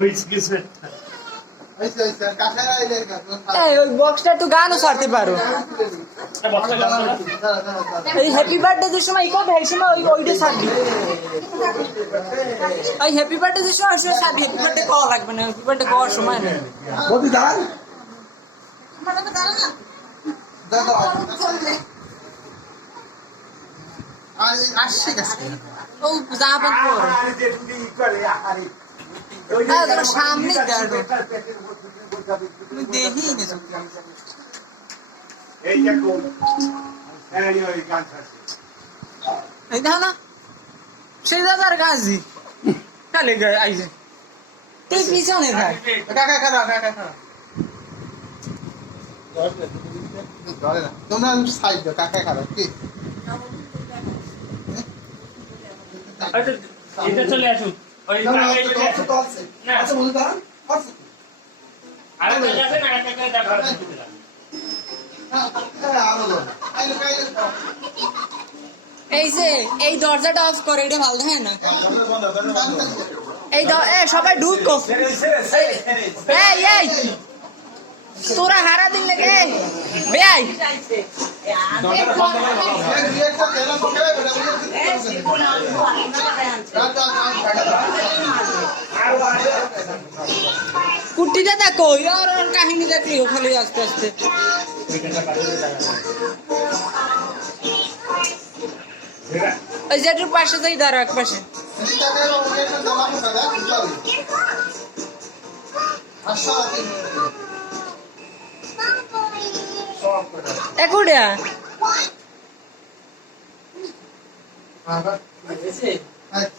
ওই বক্সটা একটু গানও ছাড়তে পারো। এই হ্যাপি বার্থডে যে সময় কবে এই সময় ওইটা ছাড়বি। ওই হ্যাপি বার্থডে যে সময় ছাড়বি, হ্যাপি বার্থডে পাওয়া লাগবে না, হ্যাপি বার্থডে পাওয়ার সময় নেই। ও যা সামনে দেখি এই দেখো না সেই দাদার গাছি কালে আইছে তুই পিছনে ভাই তোমরা সাইড কাকা খারাপ কি এটা চলে আসুন ওই না আচ্ছা বলুন দাঁড়ান আরে চলে আসেন না কাকা দেখা এই যে এই দরজাটা অফ করে, এটা ভালো হয় না। এই সবাই ঢুকো, এই তোরা হারা দিন লাগে বেআই কুটিটা দেখো আর কাহিনী দেখলি খালি আস্তে আস্তে। ওই জেটের পাশে যাই দাঁড়া, এক পাশে একুড়িয়া আচ্ছা